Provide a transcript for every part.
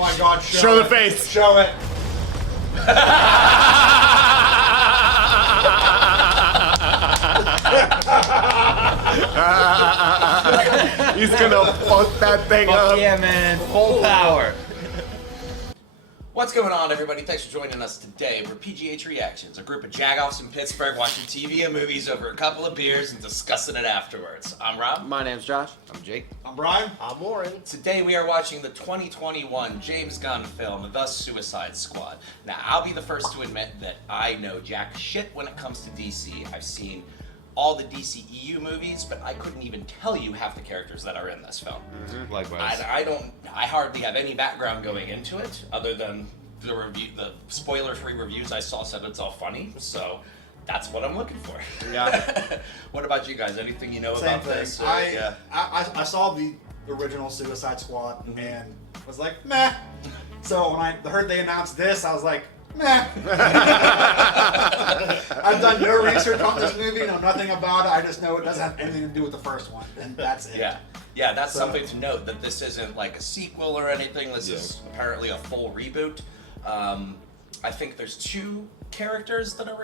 Oh my God, show the face. Show it. He's gonna fuck that thing up. Yeah, man. Full power. What's going on, everybody? Thanks for joining us today for PGH Reactions, a group of jagoffs in Pittsburgh watching TV and movies over a couple of beers and discussing it afterwards. I'm Rob. My name's Josh. I'm Jake. I'm Brian. I'm Warren. Today we are watching the 2021 James Gunn film, The Suicide Squad. Now, I'll be the first to admit that I know jack shit when it comes to DC. I've seen all the DCEU movies, but I couldn't even tell you half the characters that are in this film. Mm-hmm. Likewise. I hardly have any background going into it, other than the spoiler-free reviews I saw said it's all funny, so that's what I'm looking for. Yeah. What about you guys? Anything you know Same about thing. this? I saw the original Suicide Squad and was like, meh. So when I heard they announced this, I was like, meh. I've done no research on this movie, know nothing about it. I just know it doesn't have anything to do with the first one, and that's it. Yeah, that's something to note, that this isn't like a sequel or anything. This is apparently a full reboot. I think there's two characters that are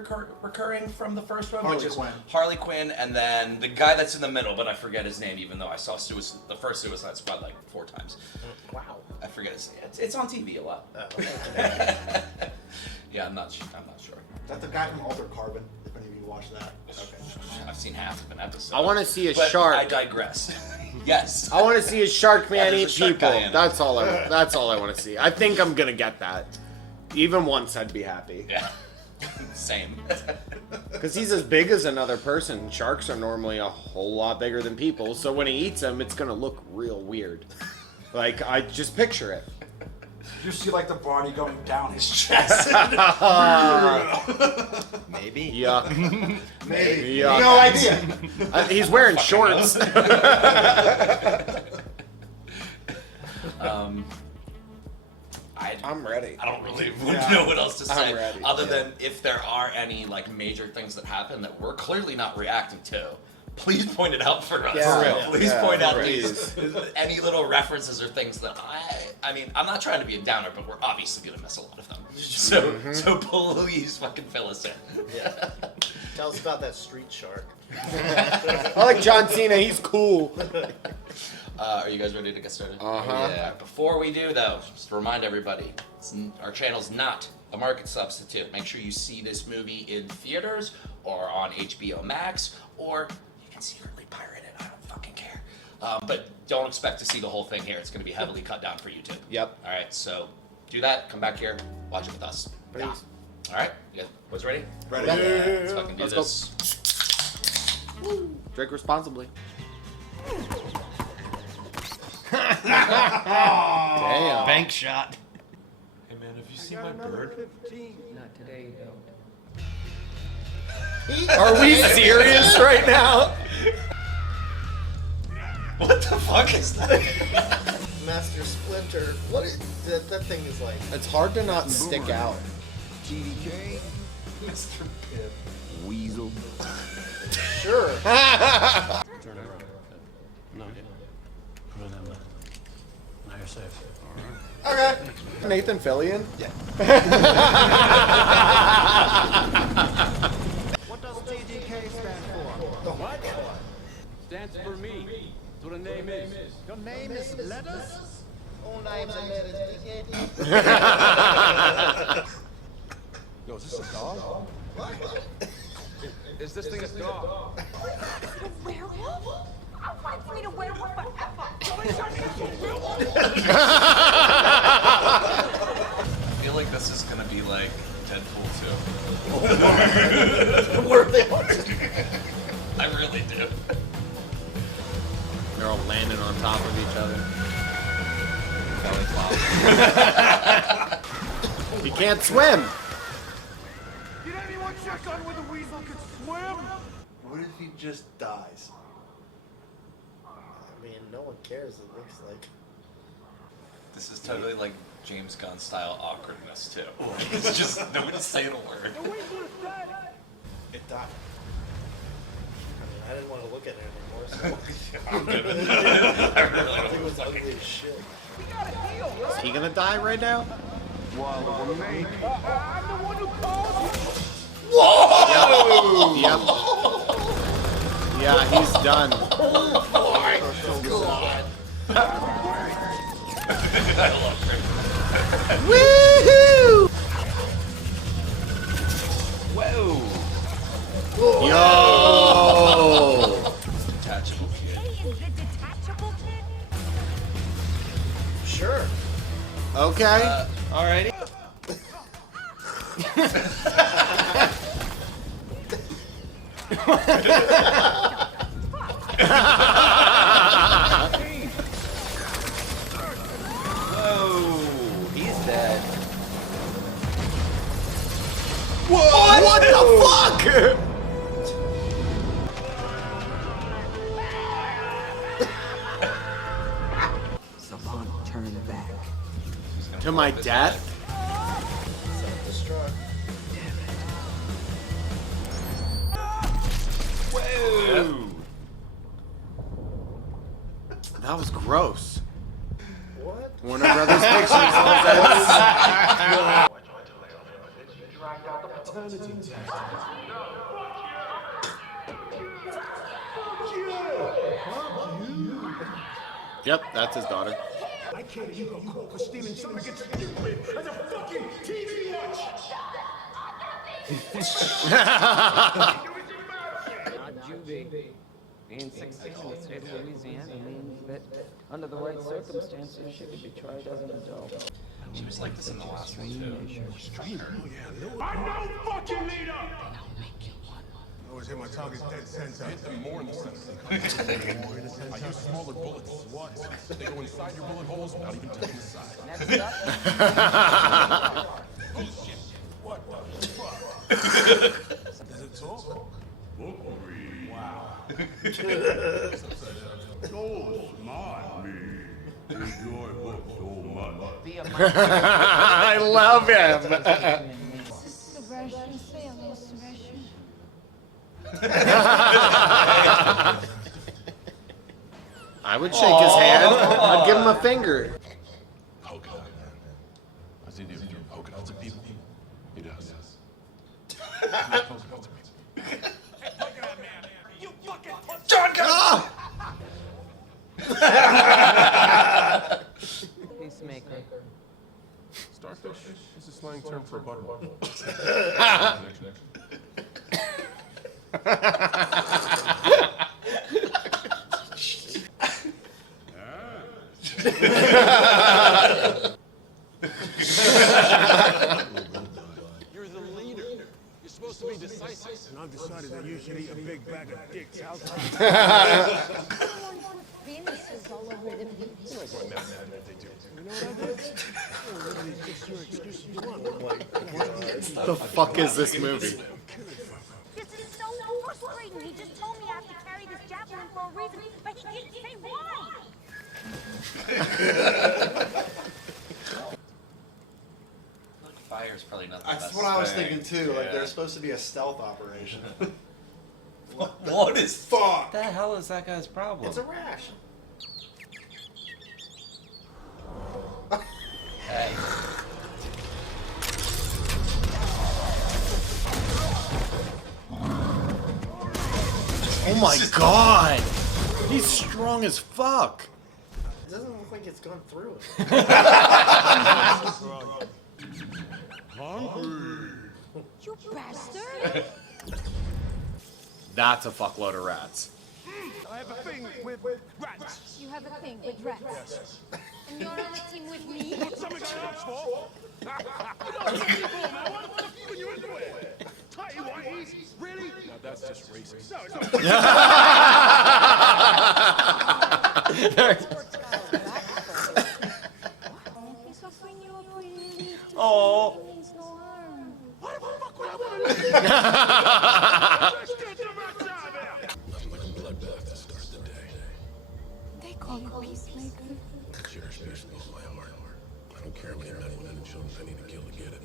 recurring from the first one, which is Harley Quinn, and then the guy that's in the middle, but I forget his name, even though I saw the first Suicide Squad like 4 times. Wow. I forget his name. It's on TV a lot. Yeah, I'm not sure. Is that the guy from Altered Carbon? If any of you watched that. Okay. I've seen half of an episode. I want to see a but shark. I digress. Yes. I want to see a shark man there's eat a shark people. guy in it. That's all I want to see. I think I'm gonna get that. Even once, I'd be happy. Yeah. Same. Because he's as big as another person. Sharks are normally a whole lot bigger than people, so when he eats them, it's gonna look real weird. Like, I just picture it. You see like the body going down his chest. Maybe. Yuck. Maybe. Yuck. No idea. He's wearing shorts. I'm ready. I don't really know what else to say, I'm ready. other than if there are any like major things that happen that we're clearly not reacting to, please point it out for us. Yeah. For real. Please point out please. any little references or things that I mean, I'm not trying to be a downer, but we're obviously gonna miss a lot of them. So please fucking fill us in. Yeah. Tell us about that street shark. I like John Cena. He's cool. Are you guys ready to get started? Yeah. Before we do, though, just to remind everybody, our channel's not a market substitute. Make sure you see this movie in theaters or on HBO Max, or you can secretly pirate it. I don't fucking care. But don't expect to see the whole thing here. It's going to be heavily cut down for YouTube. Yep. All right, so do that. Come back here. Watch it with us. Please. All right, you guys boys ready? Ready. Let's fucking do Let's this. Drink responsibly. Damn. Bank shot. Hey man, have you seen my bird? Not today, though. Are we serious right now? What the fuck is that? Master Splinter. What is that thing is like? It's hard to not stick out. GDK? Mr. Pibb. Weasel. Sure. Turn around. No, remember. Now you're safe. Okay. Nathan Fillion? Yeah. What does GDK stand for? What? Stands for me. That's what a name is. Your name is letters? All names are letters. Yo, is this a dog? Is this thing a dog? A werewolf? I'll fight for me to werewolf forever. I feel like this is gonna be like Deadpool 2. Where are they on? I really do. They're all landing on top of each other. Belly flop. He can't swim. Did anyone check on whether Weasel could swim? What if he just dies? I mean, no one cares, it looks like. This is totally like James Gunn style awkwardness too. It's just nobody's saying a word. It died. I didn't want to look at it anymore, so. I'm good. I think it was ugly as shit. Is he gonna die right now? Whoa! Yep. Yeah, he's done. I love her. Woohoo! Whoa. Yo! Detachable kid. Hey, is the detachable kid? Sure. Okay. Alrighty. Whoa. He's dead. Whoa! What the fuck? Someone turn back. To my death? Self-destruct. Whoa. That was gross. What? Warner Brothers Pictures presents. Yep, that's his daughter. I can't even go cold for stealing something against stupid as a fucking TV watch! Not juvie. Being 16 in the state of Louisiana means that under the right circumstances, she could be tried as an adult. She was like this in the last one too. I'm no fucking leader! I always hit my target's dead center. Hit them more in the center. I use smaller bullets. What? They go inside your bullet holes without even touching the side. Next up, What? Does it talk? Wow. So smart, me. Enjoy books so much. via my I love him. Sebastian, say hello, Sebastian. I would shake his hand. I'd give him a finger. Polka dot, man. I see you do polka dots at people. He does. Polka dots at people. You fucking John Gunn! peacemaker. Starfish is a slang term for a butthole. You're the leader. You're supposed to be decisive. And I've decided that you should eat a big bag of dicks outside. Penises all over the beach. The fuck is this movie? This is so frustrating. He just told me I have to carry this javelin for a reason, but he didn't say why. Fire's probably not the That's best what I was thing. thinking too. Like Yeah. there's supposed to be a stealth operation. What is Fuck. What the hell is that guy's problem? It's a rash. Hey. Oh my god! He's strong as fuck. It doesn't look like it's gone through it. You bastard! That's a fuckload of rats. I have a thing with rats. You have a thing with rats. And you're on a team with me? Something I asked for. You don't have people, man. Why the fuck you in your underwear? Tighty whities? Really? Now that's just racist. No, it's He's offering you a pretty Oh. means no harm. Why the fuck would I want to Just get the rats out of there. Nothing like a bloodbath to start the day. They call you Peacemaker. Cherish peace in my heart. I don't care how many men, women, and children I need to kill to get it.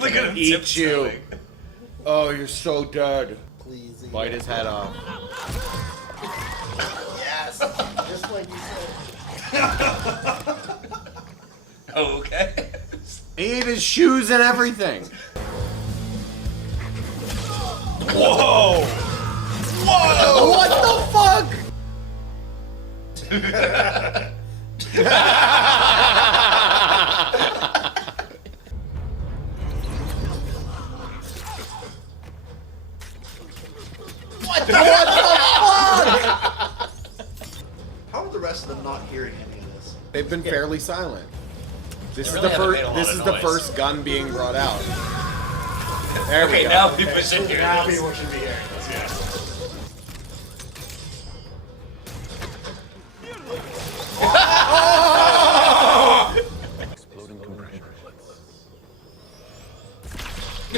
Look at him eat you. Oh, you're so dead. Please. Bite his head off. Yes. Just like you said. Okay. He ate his shoes and everything. Whoa! Whoa! What the fuck? What the fuck? How are the rest of them not hearing any of this? They've been fairly silent. This They is really the haven't first. made a lot This of is the noise. first gun being brought out. There we Okay, go. now people should hear Now this. people should be hearing this, yes. Exploding compression bullets.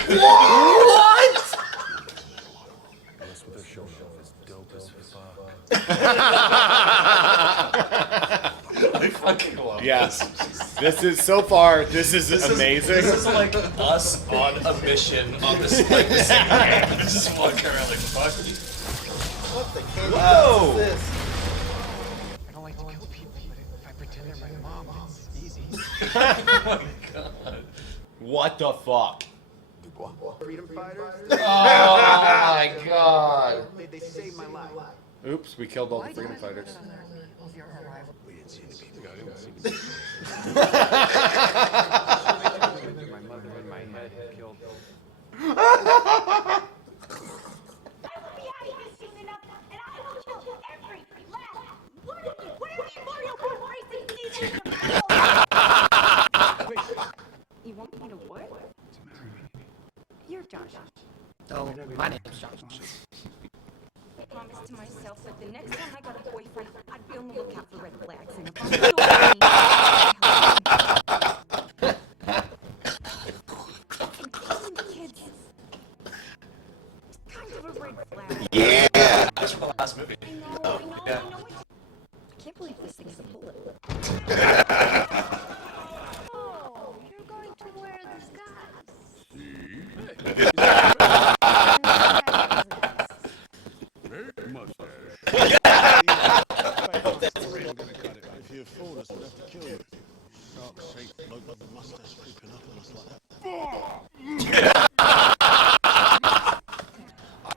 What? That's what they're showing off is dope as fuck. I fucking love Yes. This is so far. This is amazing. This is like us on a mission on this like the same game. Just walking around like fuck you. What the cake Whoa. is this? I don't like to kill people, but if I pretend they're my mom, it's easy. Oh my god. What the fuck? Freedom fighters? Oh my god. They saved my life. Oops, we killed all the freedom fighters. We didn't see any people. I didn't see any people. My mother in my head killed. I will be out of here soon enough, and I will kill every last one of you. Whatever you Mario Kart racing season. You want me to what? You're Josh. Oh, my name's Josh. I promised to myself that the next time I got a boyfriend, I'd be on the lookout for red flags. And if I'm killing kids, it's kind of a red flag. Yeah. That's from the last movie. I know. I can't believe this thing is a bullet. Oh, you're going to wear this If you fool us, we'll have to kill you. Dark sake, bloke with the mustache creeping up on us like that.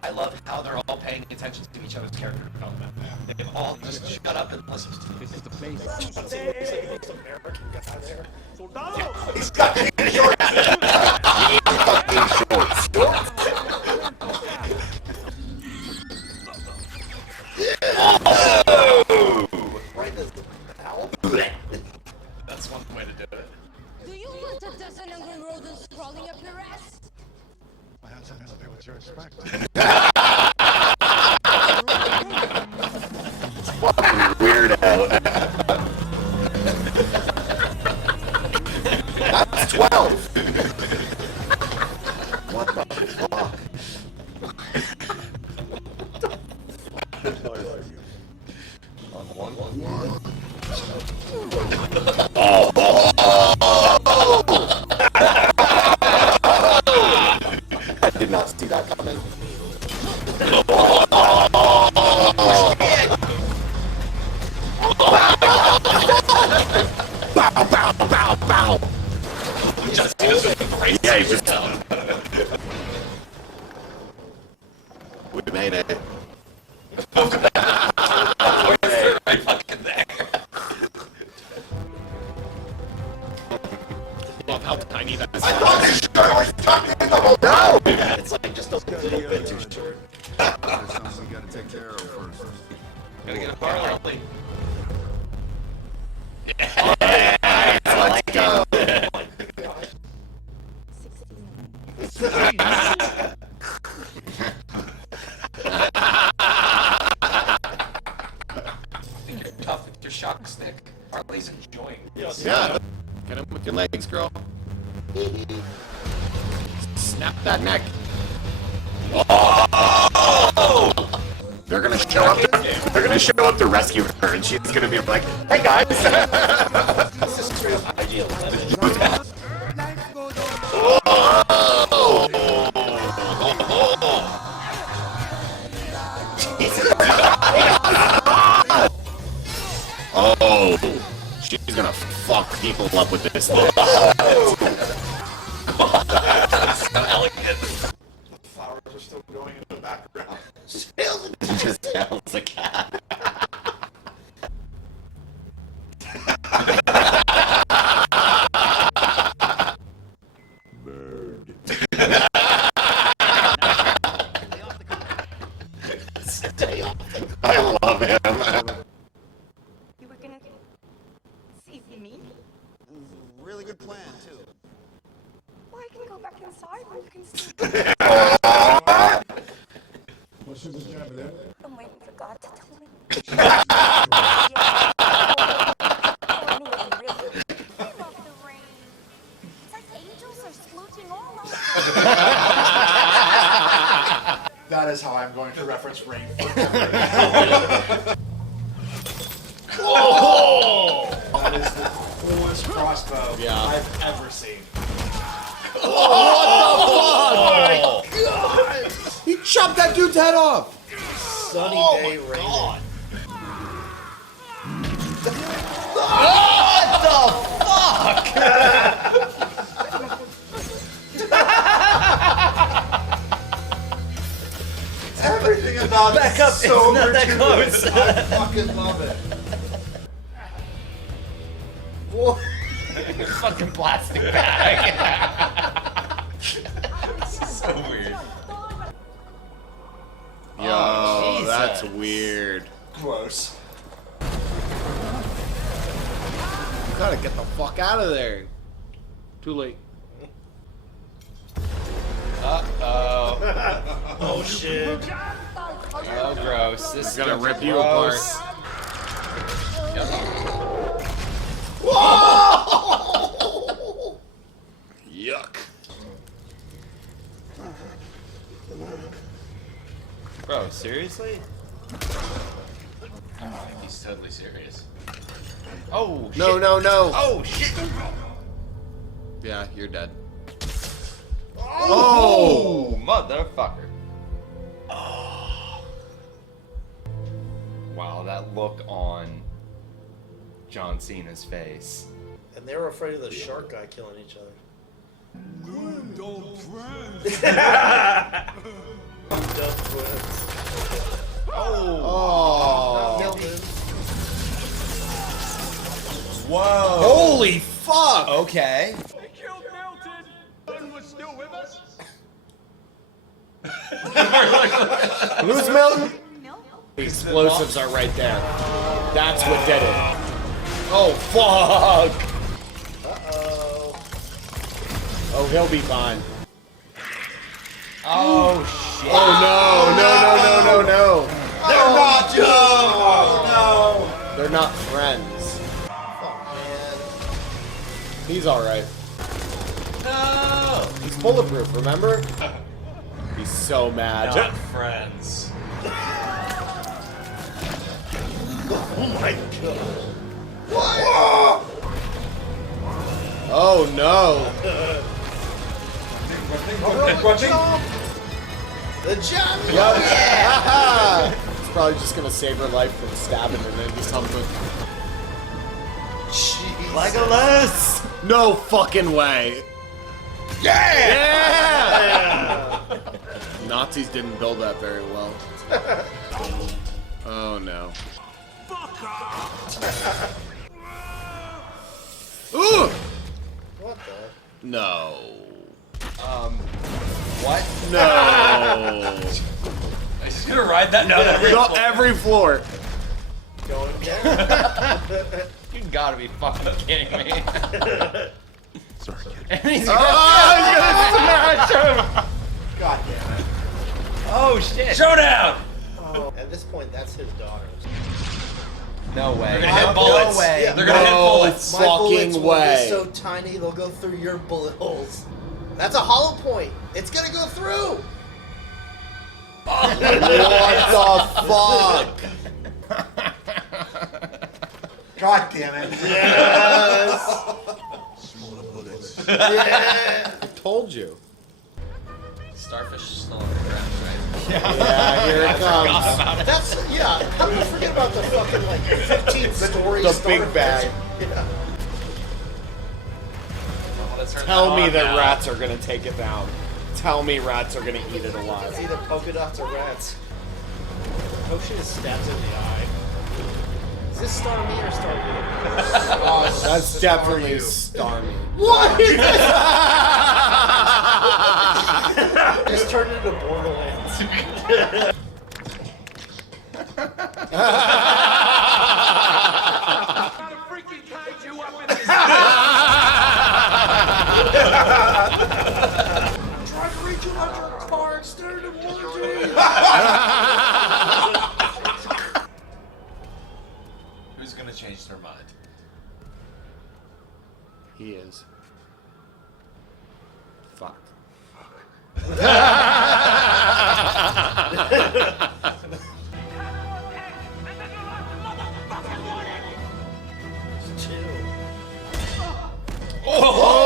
I love how they're all paying attention to each other's character development. They've all just shut up and listened to This is the place. He's got That's one way to do it. Do you want a dozen angry rodents crawling up your ass? I had to know what you're expecting. Weirdo. That's 12. What the fuck? I did not see that coming. Bow, bow, bow, bow. Just Yeah, he just we made it. right fucking there. Love how tiny that is. I thought this shirt was tucked in the hotel. It's like just a little bit too short. There's something we gotta take care of first. Gotta get a bar early. Let's go. Tough with your shock stick. Harley's enjoying this. Yeah. Get him with your legs, girl. Snap that neck. Oh! They're gonna show up. They're gonna show up to rescue her, and she's gonna be like, "Hey guys." This is true. Oh! Oh, she's gonna fuck people up with this thing. That's so elegant. The flowers are still going in the background. Just sounds a cat. Bird. Stay off. I love him. You were gonna save me? Really good plan, too. Well, I can go back inside and you can see. What's your job there? I'm waiting for God to tell me. I love the rain. It's like angels are splooching all over. That is how I'm going to reference rain. Oh! That is the coolest crossbow I've ever seen. Oh, what the fuck? He chopped that dude's head off. Sunny day raining. What the fuck? Everything about Back it up, is so it's not that gratuitous. close. I fucking love it. Fucking plastic bag. So weird. Yo, Oh, that's Jesus. weird. Gross. You gotta get the fuck out of there. Too late. Uh-oh. Oh shit. Oh, gross. This is Gonna gonna rip be you gross. apart. Whoa! Yuck. Bro, seriously? Oh, he's totally serious. Oh, shit. No, no, no. Oh, shit. Yeah, you're dead. Oh, motherfucker. Wow, that look on John Cena's face. And they were afraid of the shark guy killing each other. Good old friend. Dumb twins. Oh. Milton. Whoa. Holy fuck. Okay. They killed Milton. Gunn was still with us. Who's Milton? No. The explosives are right there. That's what did it. Oh, fuck. Uh-oh. Oh, he'll be fine. Oh, shit. Oh, no, no, no, no, no, no. They're not Joe! No! They're not friends. Oh man. He's alright. No! He's bulletproof, remember? He's so mad. Not friends. Oh my god. What? Oh, no. The jab. Yup. Yeah. He's probably just gonna save her life from stabbing her into something. Jeez. Legolas! No fucking way. Yeah! Nazis didn't build that very well. Oh no. Ooh! What the? No. What? No. I just gonna ride that down every Every floor. Going again? You gotta be fucking kidding me. Sorry, kid. And he's Oh, gonna he's gonna smash him. God damn it. Oh, shit. Showdown! Oh, at this point, that's his daughter. No way. They're gonna hit bullets. No way. Yeah. They're gonna hit bullets. My bullets Fucking will way. be so tiny they'll go through your bullet holes. That's a hollow point. It's gonna go through. What the fuck? God damn it. Yes. Smaller bullets. Yeah. I told you. Starfish is still on the ground, right? Yeah, here it comes. That's how do you forget about the fucking like 15-story The big bag. Yeah. Tell me that rats are gonna take it down. Tell me rats are gonna eat it alive. It's either polka dots or rats. Oh shit, stabs in the eye. Is this Starmie or Starmie? That's definitely Starmie. What is this? Just turned into Borderlands. Try to reach you under a car instead of Who's gonna change their mind? He is. Fuck.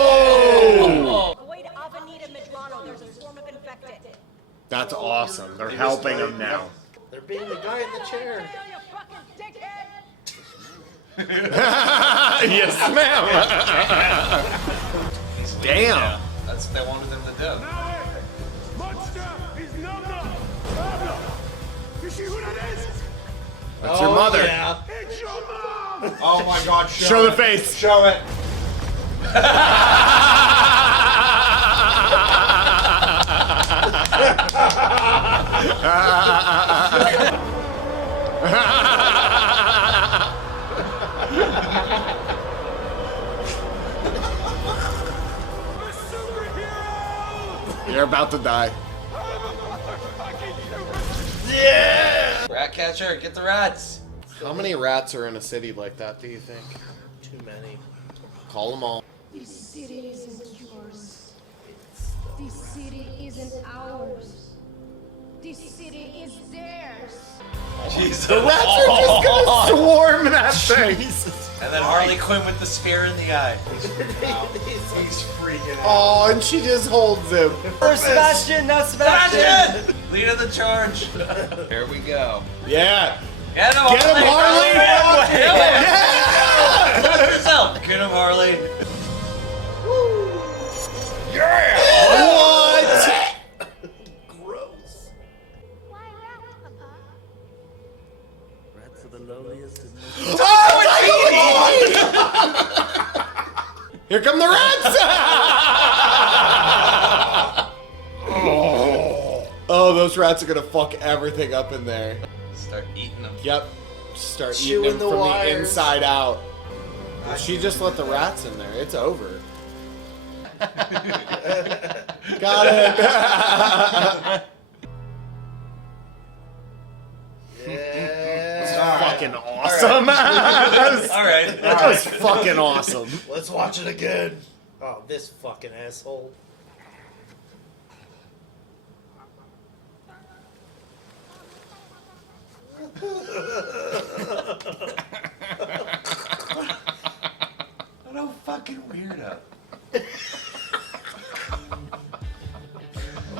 Oh! Away to Avenida Medrano, there's a swarm of infected. That's awesome. They're helping him now. They're being the guy in the chair. Yes, ma'am. Damn. That's what they wanted them to do. You see who that is? That's your mother. Yeah. It's your mom! Oh my God! Show the face. Show it. You're about to die. Yeah! Rat catcher, get the rats. How many rats are in a city like that, do you think? Too many. Call them all. This city isn't yours. This city isn't ours. This city is theirs. Jesus. The rats are just gonna swarm that thing. And then Harley Quinn with the spear in the eye. He's freaking out. Oh, and she just holds him. Sebastian, now Sebastian! Leading the charge. Here we go. Yeah. Get him, Get him, Harley! Kill him! Yeah! Lift yourself! Get him, Harley. Yeah! What? Gross. Rats are the loneliest and most... Here come the rats! Oh, those rats are gonna fuck everything up in there. Start eating them. Yep. Start Chewing eating them the from wires. the inside out. Well, she just let the rats in there. It's over. Got it. Yeah. Fucking awesome. All right. That was fucking awesome. Let's watch it again. Oh, this fucking asshole. What a fucking weirdo.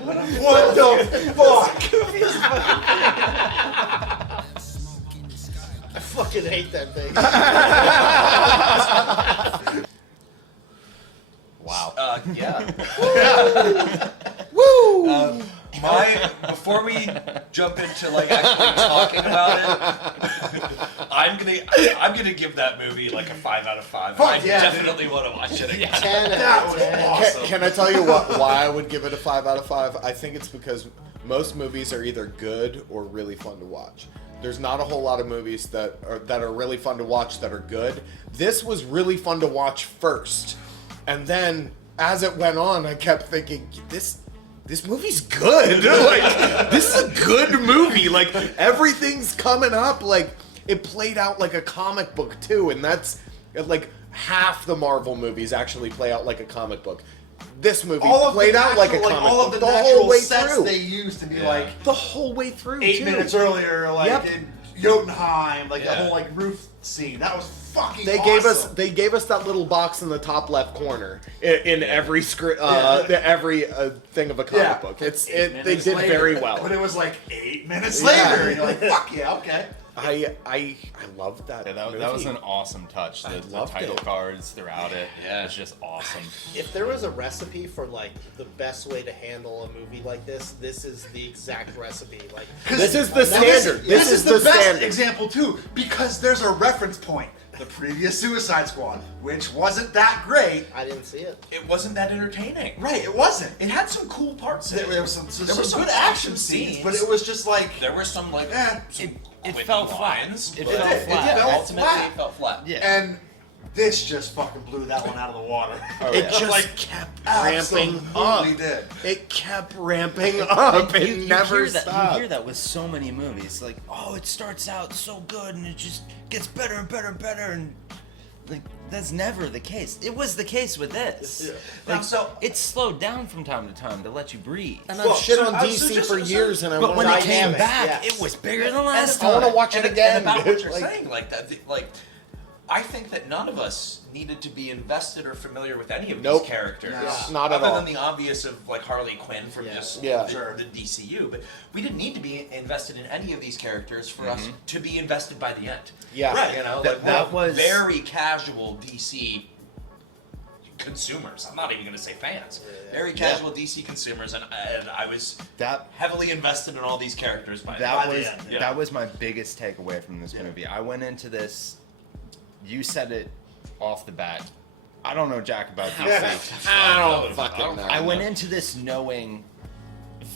What the fuck? I fucking hate that thing. Wow. Yeah. Woo! Before we jump into like actually talking about it, I'm gonna give that movie like a 5 out of 5. I definitely want to watch it again. 10 That out of was 10. awesome. Can I tell you why I would give it a 5 out of 5? I think it's because most movies are either good or really fun to watch. There's not a whole lot of movies that are really fun to watch that are good. This was really fun to watch first, and then as it went on, I kept thinking this movie's good. Like, this is a good movie. Like, everything's coming up. Like, it played out like a comic book too, and that's like half the Marvel movies actually play out like a comic bope. This movie played out like a comic all of book the the natural whole way sets through. they used to be like The whole way through. 8 too. minutes earlier, like Yep. in Jotunheim, like the Yeah. whole like roof scene. That was fucking They awesome. gave us that little box in the top left corner in every script, every thing of a comic book. They did very well. But it was like 8 minutes Yeah. later, and you're like, fuck yeah, okay. I loved that. Yeah, that was an awesome touch. The title cards throughout it. Yeah, it's just awesome. If there was a recipe for like the best way to handle a movie like this is the exact recipe. Like this is the standard. This is the best standard example too, because there's a reference point. The previous Suicide Squad, which wasn't that great. I didn't see it. It wasn't that entertaining. Right, it wasn't. It had some cool parts in it. There were some good action scenes, but it was just like there were some like it felt flat. It felt felt flat. flat. Ultimately, it felt flat. Yeah. And this just fucking blew that one out of the water. It just kept ramping up. Did. It kept ramping up. It never stopped. You hear that with so many movies. Like, oh, it starts out so good and it just gets better and better and better, and like that's never the case. It was the case with this. Yeah. Like, so it slowed down from time to time to let you breathe. And I've shit on DC for years, and I but when want it came back, it was bigger than last time. I want to watch it again. And about what you're saying, like that, like. I think that none of us needed to be invested or familiar with any of these characters. No, not at all. Other than the obvious of like Harley Quinn from just the DCU, but we didn't need to be invested in any of these characters for us to be invested by the end. Yeah, right. You know, that was very casual DC consumers. I'm not even going to say fans. Very casual DC consumers, and I was heavily invested in all these characters by the end. That was my biggest takeaway from this movie. I went into this. You said it off the bat. I don't know jack about DC. I don't fucking know. I went into this knowing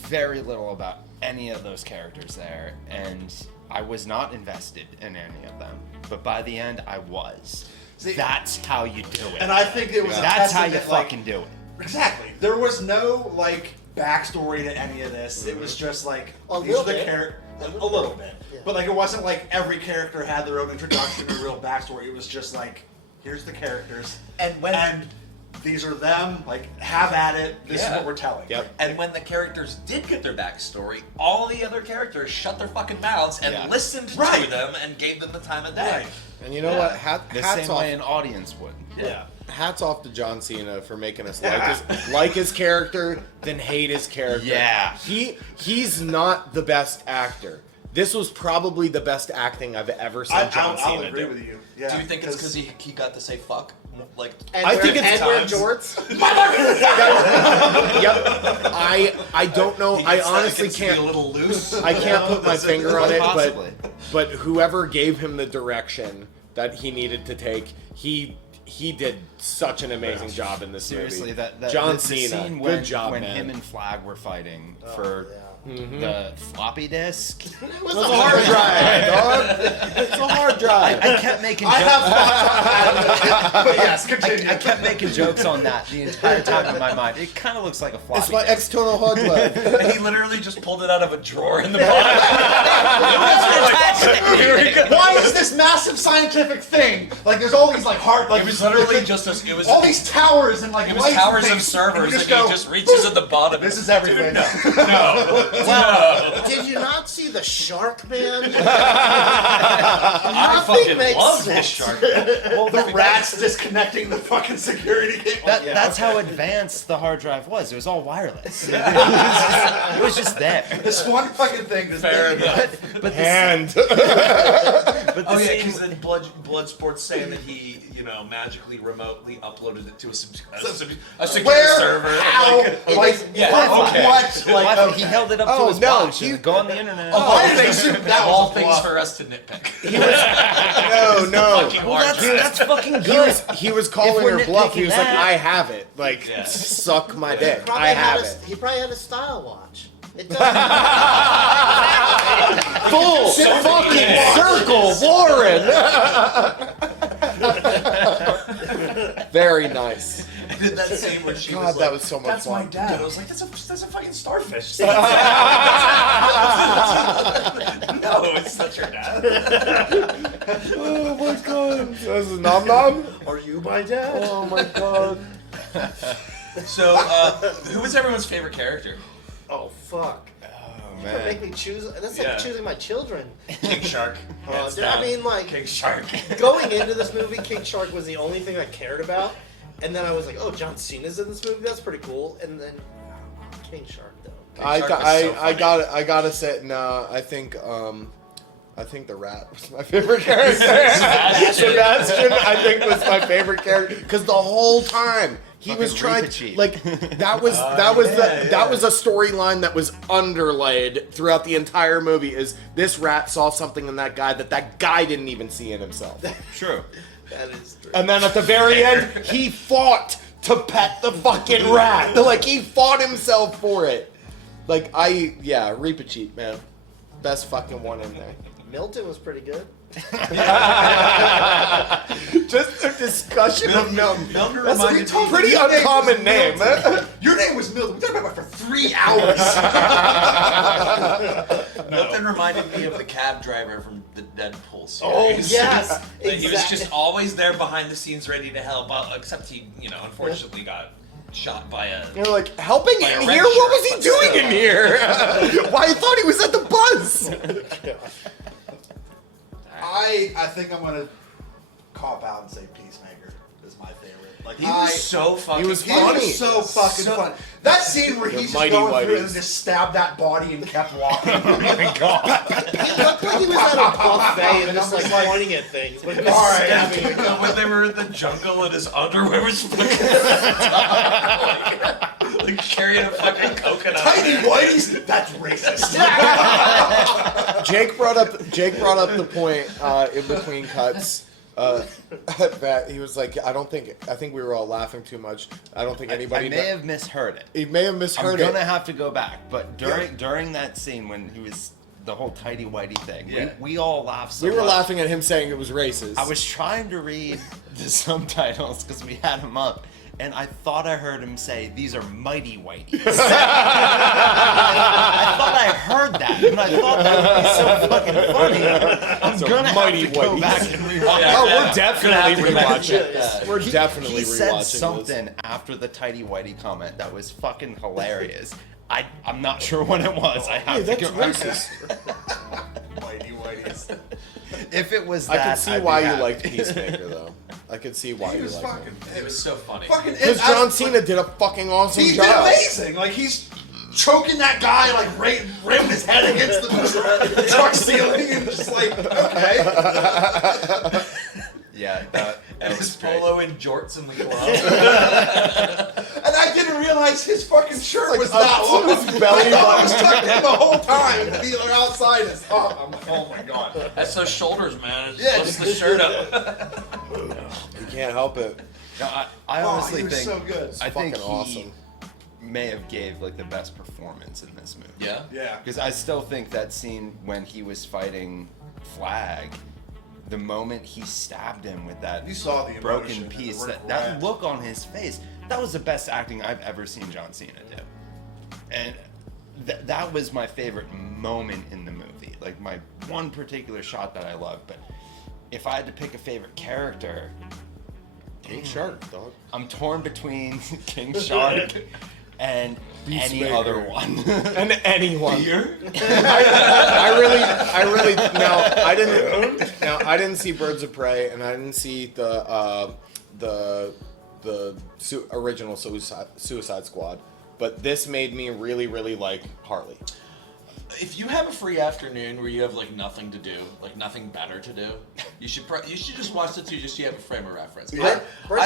very little about any of those characters there, and I was not invested in any of them. But by the end, I was. See, that's how you do it. And I think it was. That's how you fucking do it. Exactly. There was no like backstory to any of this. It was just like these are the characters. A little bit. Yeah. But like it wasn't like every character had their own introduction or real backstory. It was just like, here's the characters. And these are them, like have at it. This is what we're telling. Yep. And when the characters did get their backstory, all the other characters shut their fucking mouths and listened to them and gave them the time of day. Right. And you know what? The hats same off. way an audience would. Yeah. Hats off to John Cena for making us like his character, then hate his character. Yeah. He's not the best actor. This was probably the best acting I've ever seen John Cena I'll agree do. with you. Yeah. Do you think it's because he got to say fuck? Like, I think it's wear jorts. Yep. I don't know. I honestly can't. Be a little loose. I can't put my finger on it, Possibly. but whoever gave him the direction that he needed to take, he did such an amazing job in this Seriously, movie. that John the Cena, scene good job, when man. him and Flag were fighting for the floppy disk. It was a hard drive, dog. It's a hard drive. I kept making I jokes. have thoughts on that, but yes, continue. I kept making jokes on that the entire time in my mind. It kind of looks like a floppy It's my disk. external hard drive. And he literally just pulled it out of a drawer in the bottom. Why is this massive scientific thing? Like, there's all these like hard, like It was literally just all these towers and like It was lights towers and of things, servers, and and you he just reaches at the bottom. This is everything. No. Did you not see the Shark Man? I Nothing fucking makes love this sense. shark. Well, the rats disconnecting the fucking security cable. That's how advanced the hard drive was. It was all wireless. It was just there. This one fucking thing. Fair enough. But Hand. but the Oh yeah, scene, because then Bloodsport's saying that he, magically remotely uploaded it to a secure Where? server. How? Like, okay. what? Like, Like, he held it up to his no, watch and go on the internet. why did they shoot that? All was a things bluff. for us to nitpick. No. Well, that's fucking good. He was calling we're her bluff. He nitpicking was like, that- I have it. Like, Yeah. suck my dick. Probably I have had it. He probably had a style watch. It doesn't. Full fucking circle, Warren. Very nice. I did that scene where she God, was like, that was so much "That's my fun." dad." I was like, "That's a fucking starfish." No, it's not your dad. Oh my god. This is Nom Nom? Are you my dad? Oh my god. So, who was everyone's favorite character? Oh fuck. Oh gonna make me choose. That's like choosing my children. King Shark. I mean, like King Shark. going into this movie, King Shark was the only thing I cared about, and then I was like, oh, John Cena's in this movie. That's pretty cool. And then King Shark though. I gotta say, no, I think the rat was my favorite character. Sebastian, I think, was my favorite character because the whole time he was trying, like that was a storyline that was underlaid throughout the entire movie. Is this rat saw something in that guy didn't even see in himself? True. That is true. And then at the very end, he fought to pet the fucking rat. Like he fought himself for it. Like Reaper Cheat, man, best fucking one in there. Milton was pretty good. Just a discussion of Milton. Milton That's reminded a me- pretty Your name uncommon was name. Milton. Your name was Milton. We talked about it for 3 hours. Milton reminded me of the cab driver from the Deadpool series. Oh yes, He was just always there behind the scenes, ready to help out. Except he, unfortunately got shot by a. You're like, helping By a in red here? What shirt, was he but doing still. in here? Why, I thought he was at the bus. I think I'm gonna cop out and say Peacemaker is my favorite. Like He was so fucking. He was He funny. was so fucking fun. That scene where The he's just mighty going through whiteys. and just stabbed that body and kept walking. Oh my god. He looked like he was at a buffet and just like pointing at things. But he was All right. stabbing. When they were in the jungle and his underwear was fucking like carrying a fucking coconut. Tiny whiteys? That's racist. Jake brought up the point in between cuts that he was like, I think we were all laughing too much. I don't think anybody. I may have misheard it. He may have misheard I'm gonna have to go back, but during that scene when he was the whole tighty whitey thing, we all laughed so We were much. laughing at him saying it was racist. I was trying to read the subtitles because we had him up, and I thought I heard him say, "These are mighty whiteys." I thought I heard that, and I thought that would be so fucking funny. I'm gonna have to go whiteys. back and rewatch it. Oh, we're definitely rewatching Yeah. this. We're definitely He said rewatching something after the tighty whitey comment that was fucking hilarious. I'm not sure what it was. I have to that's go back. racist. Whitey whiteys. If it was I that, can see I'd be why you happy. liked Peacemaker, though. I can see why He you was liked fucking. him. It was so funny. Fucking. Because John Cena did a fucking awesome He did job. amazing. Like he's choking that guy, like ramming his head against the truck ceiling, and just like, okay. Yeah, that And was his great. polo and jorts in the club. And I didn't realize his fucking shirt was up that to long. his belly I thought it was button. tucked in the whole time. The dealer outside is up. Oh my god. That's those shoulders, man. It Yeah, lifts the shirt up. You can't help it. No, I honestly he was think so good. I think Fucking he awesome. may have gave like the best performance in this movie. Yeah. Yeah. Because I still think that scene when he was fighting Flag, the moment he stabbed him with that You saw the broken emotion and piece, the that regret. look on his face, that was the best acting I've ever seen John Cena do. And that was my favorite moment in the movie. Like my one particular shot that I loved. But if I had to pick a favorite character, King Shark, dog. I'm torn between King Shark and any Peacemaker. other one. And anyone. Beer? I really I didn't see Birds of Prey, and I didn't see the original Suicide Squad, but this made me really, really like Harley. If you have a free afternoon where you have like nothing to do, like nothing better to do, you should just watch the two just so you have a frame of reference. I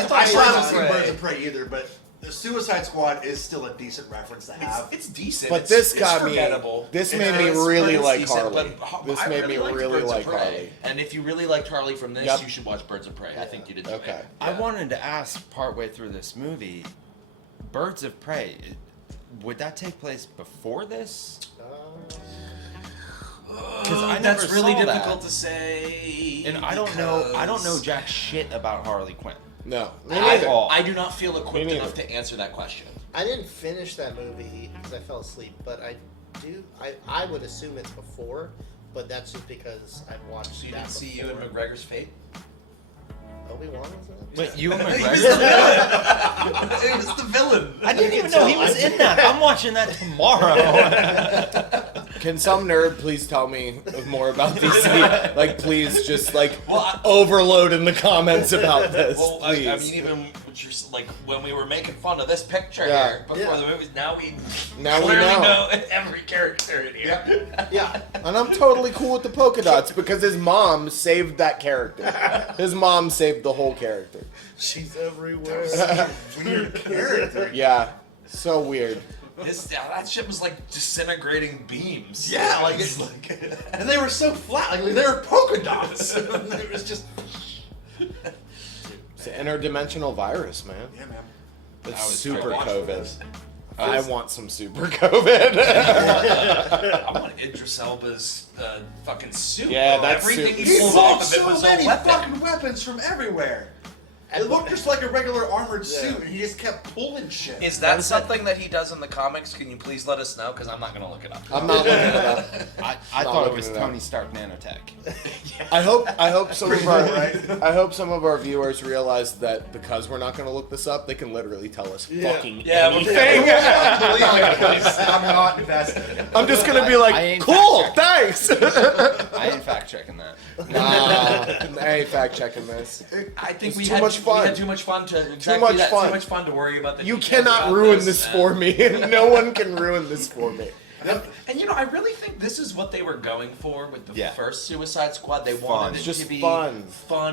thought still haven't Birds seen of Birds Prey- of Prey either, but the Suicide Squad is still a decent reference to have. It's decent. But it's, this it's got me. forgettable. This It made me is, really but it's like decent, Harley. but This I made me liked really Birds of like Prey. Harley. And if you really liked Harley from this, Yep. you should watch Birds of Prey. I think you did. Okay. I wanted to ask partway through this movie, Birds of Prey, would that take place before this? Because I never That's really saw difficult that. to say. And I don't know jack shit about Harley Quinn. No. I do not feel equipped Me neither. enough to answer that question. I didn't finish that movie because I fell asleep, but I would assume it's before, but that's just because I've watched. So you that didn't see you before. in McGregor's Fate? Obi-Wan was in it? Wait, you and He was the McGregor? villain. He was the villain. I didn't even know he was in that. I'm watching that tomorrow. Can some nerd please tell me more about DC? Like, please, just like overload in the comments about this. Well, please. I mean, even just like when we were making fun of this picture Yeah. here before the movies, now we Now we clearly know. every character in here. Yeah. And I'm totally cool with the polka dots because his mom saved that character. His mom saved the whole character. She's everywhere. Weird character. Yeah, so weird. That shit was like disintegrating beams. Yeah, like it's like, and they were so flat, like they were polka dots. It was just. It's an interdimensional virus, man. Yeah, man. It's was super watch for COVID. this. I want some super COVID. I want Idris Elba's fucking suit. Yeah, bro. that's everything suit. he He pulled pulled off of it so was many a weapon. fucking weapons from everywhere. It looked just like a regular armored suit, and he just kept pulling shit. Is that something that he does in the comics? Can you please let us know? Because I'm not gonna look it up. I'm not looking it up. I Not thought it looking was it up. Tony Stark nanotech. I hope some Pretty of our cool, right? I hope some of our viewers realize that because we're not going to look this up, they can literally tell us fucking anything. I'm not invested. I'm just going to be I like, ain't cool, fact thanks. I ain't fact checking that. Nah, I ain't fact checking this. I think It's we too had much fun. We had too much fun to much fun. Too much fun to worry about. The You details cannot about ruin this and- for me. No one can ruin this for me. And you know, I really think this is what they were going for with the Yeah. first Suicide Squad. They Fun. wanted it Just to be fun.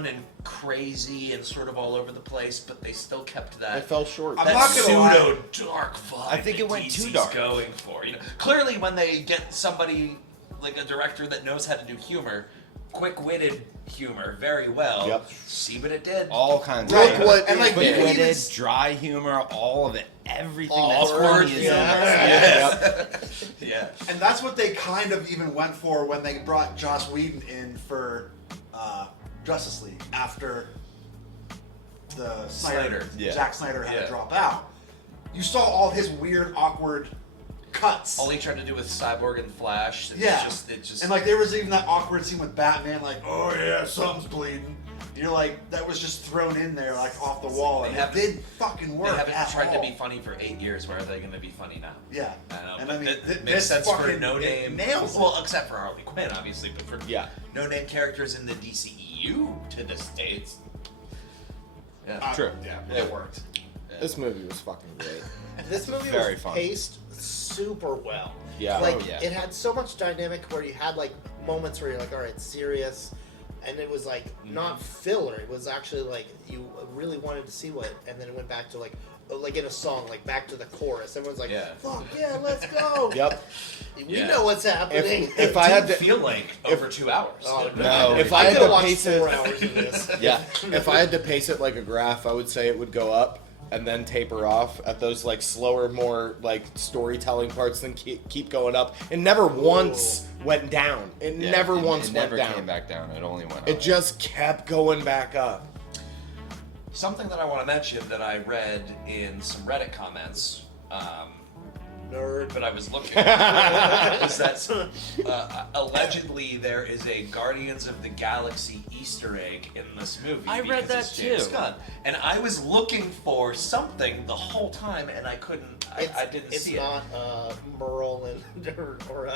and crazy and sort of all over the place, but they still kept that. I fell short. I'm that not gonna lie. pseudo dark vibe. I think that it went DC's too dark. Going for clearly when they get somebody like a director that knows how to do humor, quick-witted humor very well. Yep. See what it did. All kinds Look of humor. what And, like, it did. even Quick-witted, s- dry humor, all of it. Everything All that's words, funny is yeah. in there. Yes. Yeah. And that's what they kind of even went for when they brought Joss Whedon in for Justice League after the Snyder. Yeah. Zack Snyder had Yeah. to drop out. You saw all his weird, awkward cuts. All he tried to do with Cyborg and Flash. And Yeah. It just. And like there was even that awkward scene with Batman, like, oh yeah, something's bleeding. You're like, that was just thrown in there, like off the wall, and it didn't fucking They work. haven't at tried to all. be funny for 8 years. Where are they going to be funny now? Yeah. I know, And but I mean, it makes this sense for fucking no name. nails it. Well, except for Harley Quinn, obviously, but for Yeah. no name characters in the DCEU to the States. Yeah. True. Yeah, Yeah. it worked. This movie was fucking great. This movie Very was fun. paced super well. Yeah. Like Oh, yeah. it had so much dynamic where you had like moments where you're like, all right, serious, and it was like not filler. It was actually like you really wanted to see what, and then it went back to like in a song, like back to the chorus. Everyone's like, Yeah. fuck yeah, let's go. Yep. We Yeah. know what's happening. If I had to, feel like over 2 hours. Oh, No. if I I had could to watch pace 4 it, hours of this. yeah, if I had to pace it like a graph, I would say it would go up and then taper off at those like slower, more like storytelling parts, then keep going up. It never once went down. It Yeah, never it- once it went never down. came back down. It only went up. It just kept going back up. Something that I want to mention that I read in some Reddit comments, Nerd. but I was looking, is that allegedly there is a Guardians of the Galaxy Easter egg in this movie. I read because that it's James too. Gunn. And I was looking for something the whole time, and I couldn't. I didn't It's see not Merle and or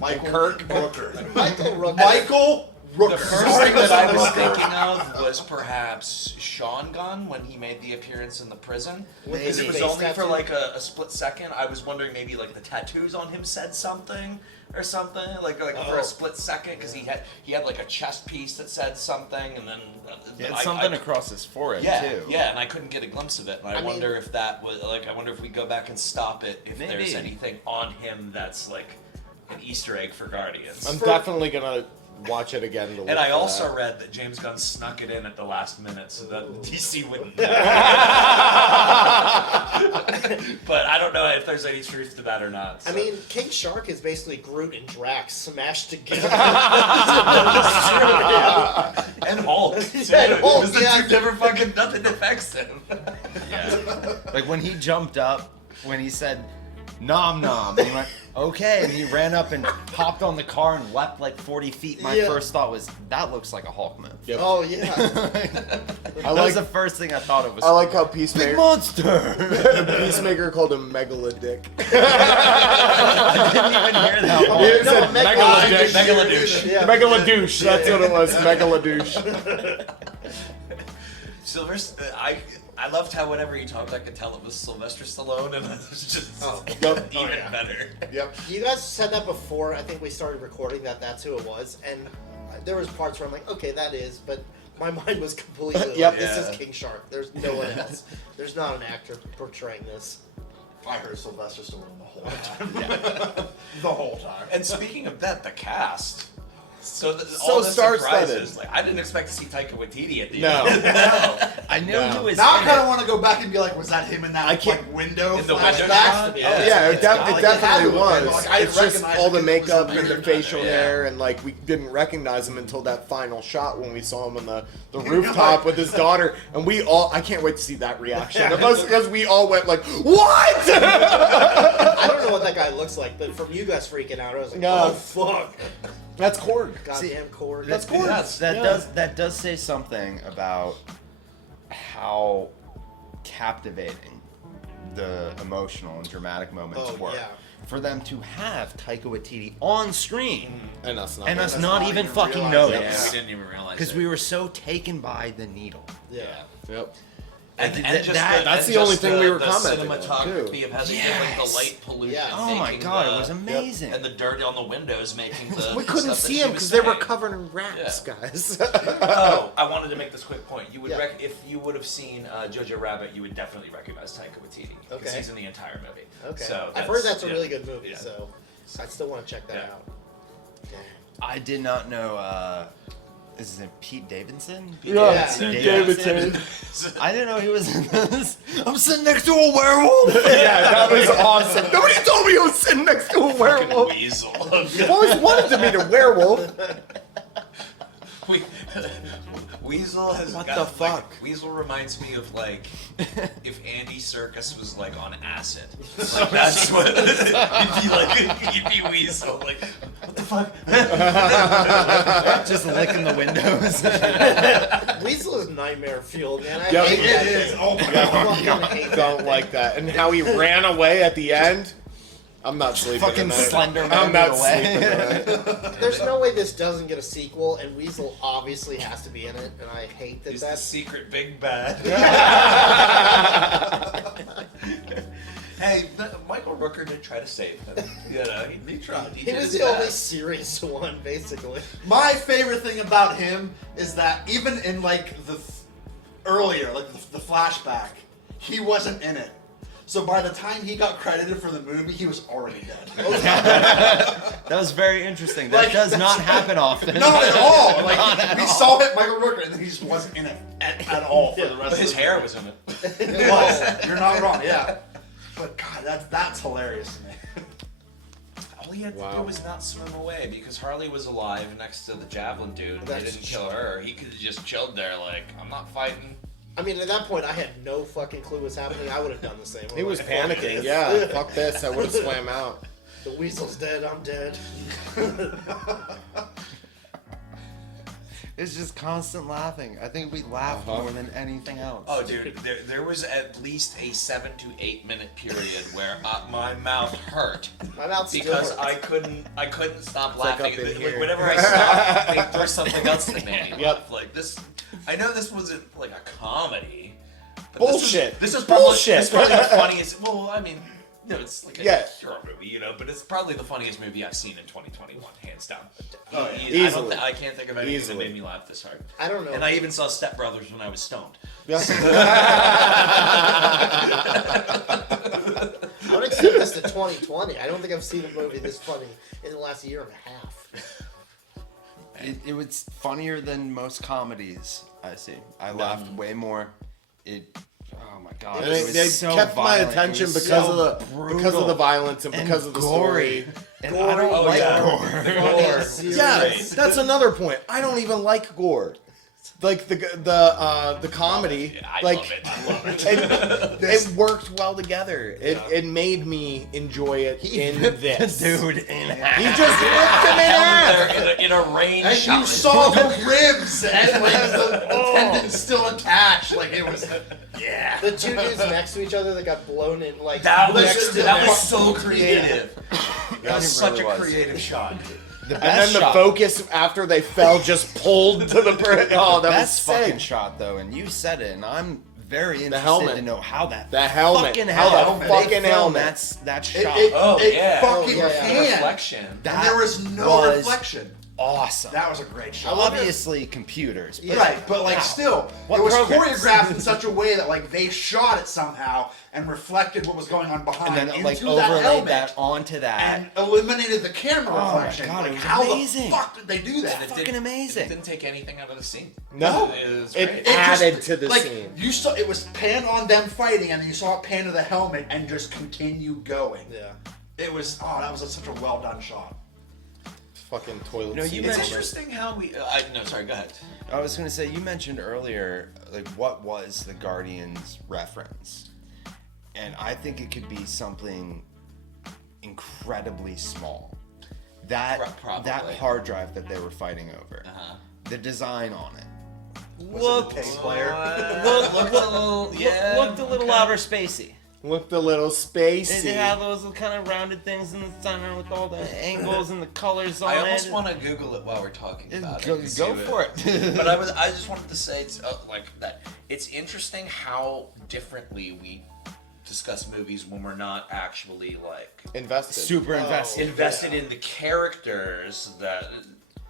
Michael Kirk Rooker. Michael Rooker. Michael Rooker. The first thing that I was thinking of was perhaps Sean Gunn when he made the appearance in the prison. With Because his it was face only for tattoo? like a split second. I was wondering maybe like the tattoos on him said something or something like for Oh. a split second because he had like a chest piece that said something and then He had I- something I- across his forehead yeah, too. yeah, and I couldn't get a glimpse of it. And I I mean- wonder if that was like I wonder if we go back and stop it if Maybe. there's anything on him that's like an Easter egg for Guardians. I'm definitely gonna watch it again. To look And I for also that. read that James Gunn snuck it in at the last minute so that DC wouldn't know. But I don't know if there's any truth to that or not. I so. mean, King Shark is basically Groot and Drax smashed together. and Hulk. Too. And Hulk, It's the yeah. two different fucking nothing affects him. Yeah. Like when he jumped up, when he said, nom nom, and he went, okay, and he ran up and hopped on the car and leapt like 40 feet. My Yeah. first thought was, that looks like a Hulk move. Yep. Oh yeah. That was the first thing I thought it was. I like how Peacemaker. Big monster. Peacemaker called him Megalodick. I didn't even hear that one. He said Megalodick. Megalodouche. Yeah. Megalodouche. That's what it was. Megalodouche. Sylvester, I loved how whenever he talked, I could tell it was Sylvester Stallone, and it was just even better. Yep. You guys said that before. I think we started recording that's who it was, and there was parts where I'm like, okay, that is, but my mind was completely Yep. like, this is King Shark. There's no one else. There's not an actor portraying this. I heard Sylvester Stallone the whole time. The whole time. And speaking of that, the cast. So So all the star-studded. surprises. Like, I didn't expect to see Taika Waititi at the No. end. I knew No. he was. Now I in kind it. of want to go back and be like, was that him in that I can't- like window? In the flashback? window shot? Yeah. Yeah, it, Like, it definitely had to have been, was. but, like, I It's just recognized all the it was makeup a and the weird facial yeah. hair, and like we didn't recognize him until that final shot when we saw him on the rooftop with his daughter, and we all. I can't wait to see that reaction of us because we all went like, "What?" I don't know what that guy looks like, but from you guys freaking out, I was like, No. oh fuck. That's Korg. Goddamn Korg. That's Korg. That does say something about how captivating the emotional and dramatic moments were. yeah. For them to have Taika Waititi on screen And us not. and us That's not not even even fucking realize know it. it. Yeah, we didn't even realize Because it. we were so taken by the needle. Yeah. Yep. And That- just that- that's and the only just thing we were the commenting on, cinematography too. of having like Yes. the light pollution. Yeah. Oh my making god, the- it was amazing. And the dirt on the windows making the. We the couldn't stuff that see she him was because they were saying. covered in rats, Yeah. guys. Oh, I wanted to make this quick point. You would Yeah. if you would have seen Jojo Rabbit, you would definitely recognize Taika Waititi because Okay. he's in the entire movie. Okay. So I've heard that's a yeah. really good movie, Yeah. so I still want to check that Yeah. out. I did not know. Is his name Pete Davidson? Yeah. Pete Davidson. I didn't know he was in this. I'm sitting next to a werewolf. Yeah, that was awesome. Nobody told me I was sitting next to a werewolf. Weasel. I've always wanted to meet a werewolf. Weasel has What got, the like, fuck? Weasel reminds me of like if Andy Serkis was like on acid. Like that's what you'd be Weasel. Like what the fuck? Just licking the windows. Weasel is nightmare fuel, man. I Yeah, hate it that is. thing. Oh my I god. fucking hate Don't that like that. And how he ran away at the end. I'm not sleeping Fucking tonight. Slender Man I'm not away. sleeping tonight. thing. There's no way this doesn't get a sequel, and Weasel obviously has to be in it, and I hate that He's the that's... secret big bad. Hey, Michael Rooker did try to save him. You know, he tried. He did was his the only best. serious one, basically. My favorite thing about him is that even in like earlier, like the flashback, he wasn't in it. So by the time he got credited for the movie, he was already dead. That was very interesting. That Like, does not happen often. Not at all. Not Like at we all. saw it, Michael Rooker, and then he just wasn't in it at all for the rest But of his the hair movie. was in it. It was. You're not wrong. Yeah. But God, that's hilarious to me. All he had to Wow. do was not swim away because Harley was alive next to the javelin dude. And they That's didn't kill her. He could have just chilled there, like I'm not fighting. I mean, at that point, I had no fucking clue what's happening. I would have done the same. He I'm was like, fuck panicking. this. Yeah, fuck this. I would have swam out. The Weasel's dead, I'm dead. It's just constant laughing. I think we laughed more than anything else. Oh, dude, there was at least a 7 to 8 minute period where my mouth hurt My mouth still because hurts. I couldn't stop like laughing. up in Like, here. whenever I stopped, they throw something else at me. Yep. Like this, I know this wasn't like a comedy. But Bullshit. This is Bullshit. This is probably the funniest. Well, I mean, you know, it's like a Yeah. hero movie, you know, but it's probably the funniest movie I've seen in 2021, hands down. Oh, yeah. Easily. I can't think of anything Easily. that made me laugh this hard. I don't know. And I even saw Step Brothers when I was stoned. Yeah. I would extend this to 2020. I don't think I've seen a movie this funny in the last year and a half. It was funnier than most comedies I see. I laughed way more. Oh my god! And It they, was they so kept my violent. It attention was because so of the brutal violence and because of the gory. story. And I don't Oh, like yeah. gore. Funny and serious. Yeah, that's another point. I don't even like gore. Like the comedy, Yeah, I like love it. I love it. it worked well together. It made me enjoy it in this. Dude, in half. He just ripped him in half. They're in a range And shot. you saw the ribs and like the tendons still attached. match. Like it was, yeah. The two dudes next to each other that got blown in, like That next to was them. so creative. That was such really a was. creative shot. The And best then the shot, focus after they fell just pulled to the oh, that was best fucking sick. shot though, and you said it, and I'm very interested helmet. to know how that The helmet. fucking How the helmet, fucking they filmed helmet. that shot. It yeah. fucking Oh, yeah. panned. Reflection. That And there was no was reflection. awesome. That was a great shot. Obviously computers, but Right, but like wow. still, What it was programs? choreographed in such a way that like they shot it somehow and reflected what was going on behind and then into like that overlaid helmet that onto that. and eliminated the camera Oh my reflection. God, like it was how amazing. the fuck did they do that? It fucking didn't- amazing. It didn't take anything out of the scene. No, It was it great. added to the like, scene. You saw it was pan on them fighting, and then you saw it pan to the helmet and just continue going. Yeah. It was that was such a well done shot. Fucking toilet No, seat. you It's mentioned- interesting how we. No, sorry. Go ahead. I was gonna say, you mentioned earlier, like, what was the Guardians reference? And I think it could be something incredibly small. That Probably. that hard drive that they were fighting over, the design on it Was it the tape player? looked a little okay. outer spacey. Looked a little spacey. It had those kind of rounded things in the center with all the angles and the colors on I it. almost want to Google it while we're talking about Go it. and see go what- for it. But I just wanted to say it's like that. It's interesting how differently we discuss movies when we're not actually like Invested. Super invested. invested in the characters that.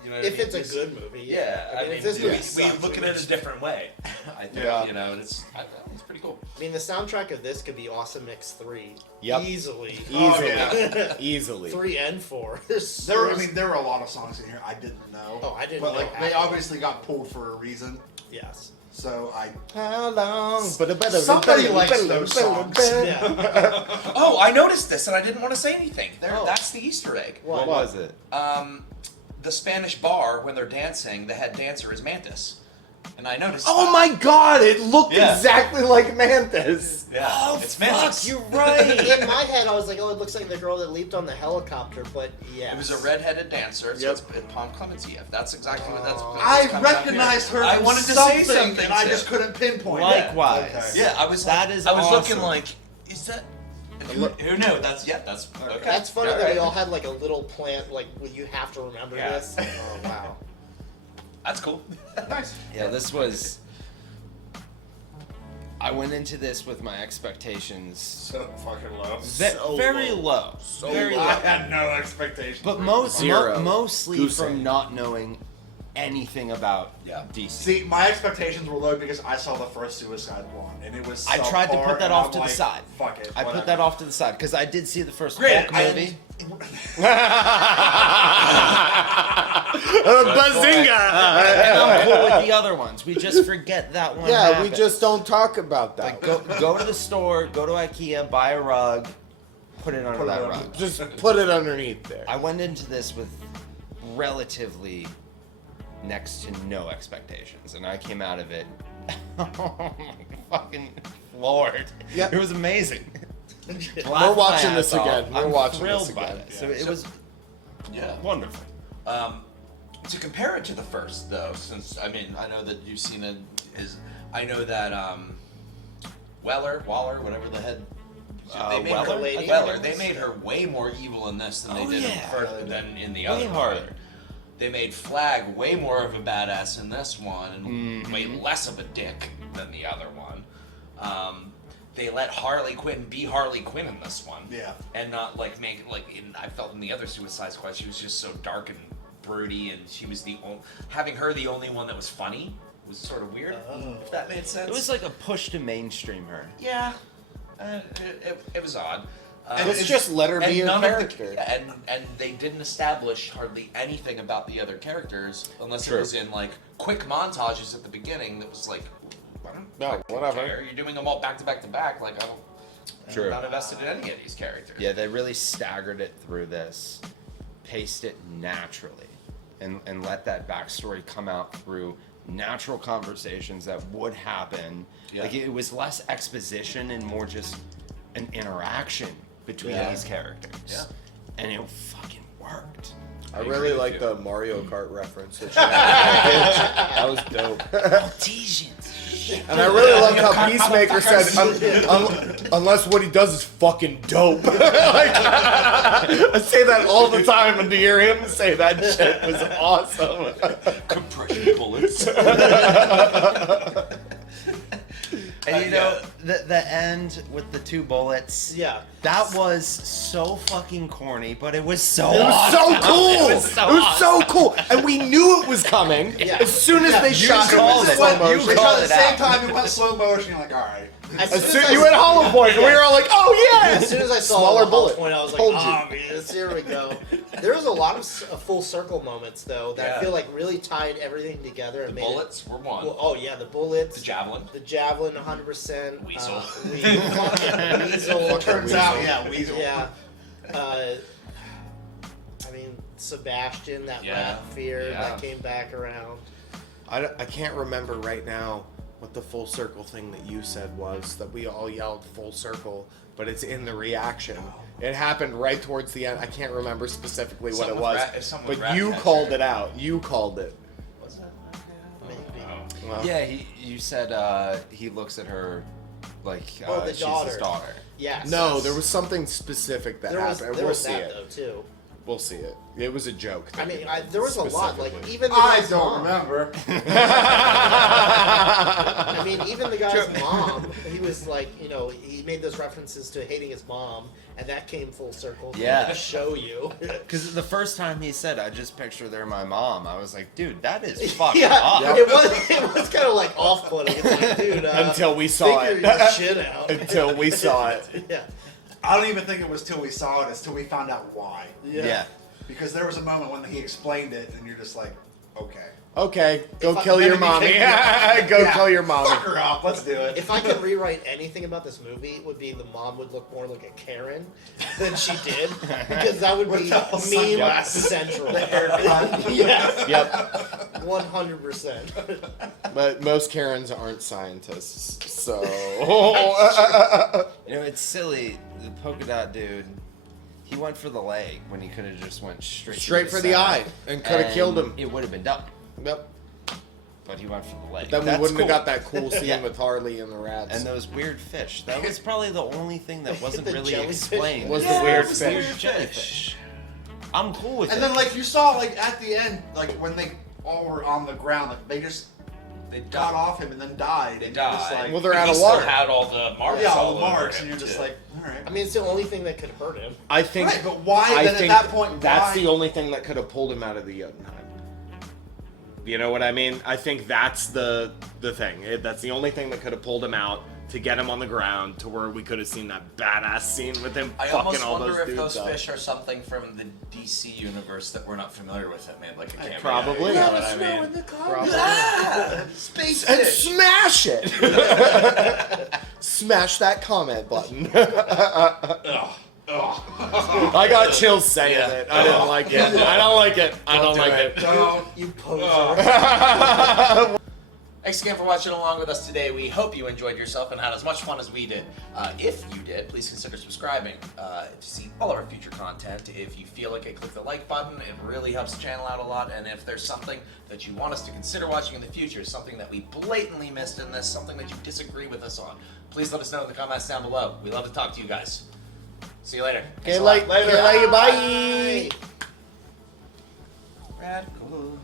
You know what I If mean? it's a good movie, Yeah, I mean, if this we, movie we sucks, look at it a different way. I think, Yeah. you know, and it's pretty cool. I mean, the soundtrack of this could be Awesome Mix 3. Yep. Easily. Easily. yeah. Easily. 3 and 4. There were a lot of songs in here I didn't know. Oh, I didn't But know like half they of them. obviously got pulled for a reason. Yes. So How long? Somebody likes those songs. Yeah. Oh, I noticed this and I didn't want to say anything. Oh. That's the Easter egg. What was it? The Spanish bar, when they're dancing, the head dancer is Mantis. And I noticed Oh that. my god, it looked Yeah. exactly like Mantis. Yeah, Oh, it's fuck, Mantis. you're right. In my head, I was like, oh, it looks like the girl that leaped on the helicopter, but yeah. It was a redheaded dancer, so Yep. it's Palm Clementieff. That's exactly what that's. I that's coming out recognized here. her. I from wanted to something, say something, and I too. just couldn't pinpoint. Likewise. Okay. Yeah, I was. That like, is I was awesome. looking like, is that? Who knew? That's okay. That's funny All that right. we all had like a little plant, like, well, you have to remember Yeah. this. Oh, wow. That's cool. Nice. Yeah, this was. I went into this with my expectations So fucking low. very low. Very low. I had no expectations. But Zero. mostly Goose from egg. not knowing anything about Yeah. DC. See, my expectations were low because I saw the first Suicide Blonde, and it was. I tried to subpar, put that and off I'm to the like, side. Fuck it. I put whatever. that off to the side because I did see the first Granted, Hulk movie. Bazinga! And I'm cool with the other ones. We just forget that one. Yeah, we happened. just don't talk about that. Like go to the store, go to IKEA, buy a rug, put it under that rug. Just put it underneath there. I went into this with relatively next to no expectations, and I came out of it. Oh my fucking lord! Yeah. It was amazing. We're watching this again. We're I'm watching thrilled this by again. it. So it was Yeah. wonderful. To compare it to the first, though, since I mean I know that you've seen it, I know that Waller, whatever the head. They made Weller? her, I think Weller. it They was. made her way more evil in this than they Oh, did yeah. than in the Way other one. harder. They made Flag way more of a badass in this one, and Mm-hmm. way less of a dick than the other one. They let Harley Quinn be Harley Quinn in this one, Yeah. and not like make like I felt in the other Suicide Squad she was just so dark and broody, and she was having her the only one that was funny was sort of weird. If that made sense. It was like a push to mainstream her. Yeah, it was odd. Let's just let her be your none character. Of the, and they didn't establish hardly anything about the other characters unless True. it was in like quick montages at the beginning. That was like, I don't No, whatever. care. You're doing them all back to back to back. Like I'm True. not invested in any of these characters. Yeah, they really staggered it through this, paced it naturally, and let that backstory come out through natural conversations that would happen. Yeah. Like it was less exposition and more just an interaction between Yeah. these characters. Yeah. And it fucking worked. I agree really with like you. the Mario Kart reference. That was dope. Artesians. And I really love how Peacemaker said, unless what he does is fucking dope. Like, I say that all the time, and to hear him say that shit was awesome. Compression bullets. And you know, the end with the 2 bullets. Yeah. That was so fucking corny, but it was so It was awesome. so cool. It was so cool. And we knew it was coming. Yeah. As soon as they shot called it. it. Slow You motion. called At it the same out. time, it went slow motion. You're like, all right. As soon you went hollow point, and we were all like, "Oh yeah!" As soon as I saw Smaller the bullet. point, I was like, Told you. obvious, here we go. There was a lot of full circle moments, though, that I feel like really tied everything together. And The made bullets were one. Well, oh, yeah, the bullets. The javelin. The javelin, 100%. Weasel. Weasel. Turns out, yeah, Weasel. Yeah. I mean, Sebastian, that rat fear that came back around. I can't remember right now what the full circle thing that you said was, that we all yelled full circle, but it's in the reaction. It happened right towards the end. I can't remember specifically what it was, but you called it out. You called it. Was that? Well, Yeah, you said he looks at her like the she's daughter. his daughter. Yes. No, there was something specific that happened. There We'll was see that, it. though, too. We'll see it. It was a joke. I mean, there was a lot. Like, Specifically. even the I guy's don't mom. remember. I mean, even the guy's mom, he was like, you know, he made those references to hating his mom, and that came full circle. Yeah. To show you. Because the first time he said, "I just picture they're my mom," I was like, "Dude, that is fucking Yeah, up." it was kind of like off-putting. It's like, dude, Until we saw figure it. your shit out. Until we saw it. Yeah. I don't even think it was till we saw it. It's till we found out why. Yeah. Because there was a moment when he explained it, and you're just like, okay. Okay, go If I- kill then your it mommy. became- Go Yeah, kill your mommy. Fuck her up. Let's do it. If I could rewrite anything about this movie, it would be the mom would look more like a Karen than she did, because that would be With the meme sunglasses. central. The haircut. Yes. Yep. 100%. But most Karens aren't scientists, so. You know, it's silly. The polka dot dude, he went for the leg when he could have just went straight For the center, eye and could have killed him. It would have been done. Yep. But he went for the leg. Then we That's wouldn't cool. have got that cool scene Yeah. with Harley and the rats. And those weird fish. That was probably the only thing that wasn't The really jellyfish? explained. Was the weird was fish. weird jellyfish. I'm cool with And it. then, like, you saw, like, at the end, like, when they all were on the ground, like, they just They got died. off him and then died. They and you're just died. like, Well, they're And out he of still water. had all the marks. yeah, all all the over marks, him, and you're just too. like, all right. I mean, it's the only thing that could hurt him. I think. Right, but why I then think at that point? that's why? the only thing that could have pulled him out of the Jotunheim. You know what I mean? I think that's the thing. That's the only thing that could have pulled him out to get him on the ground to where we could have seen that badass scene with him I fucking almost all wonder those if dudes those up. fish are something from the DC universe that we're not familiar with that made like a cameo. Probably. You know what I mean? Probably. Ah, space And fish. smash it! Smash that comment button. I got chills saying Yeah. it. I didn't like it. I don't like it. I don't like it. You poser. Thanks again for watching along with us today. We hope you enjoyed yourself and had as much fun as we did. If you did, please consider subscribing to see all of our future content. If you feel like it, click the like button. It really helps the channel out a lot. And if there's something that you want us to consider watching in the future, something that we blatantly missed in this, something that you disagree with us on, please let us know in the comments down below. We love to talk to you guys. See you later. Thanks Okay, a lot. like, bye. Radical.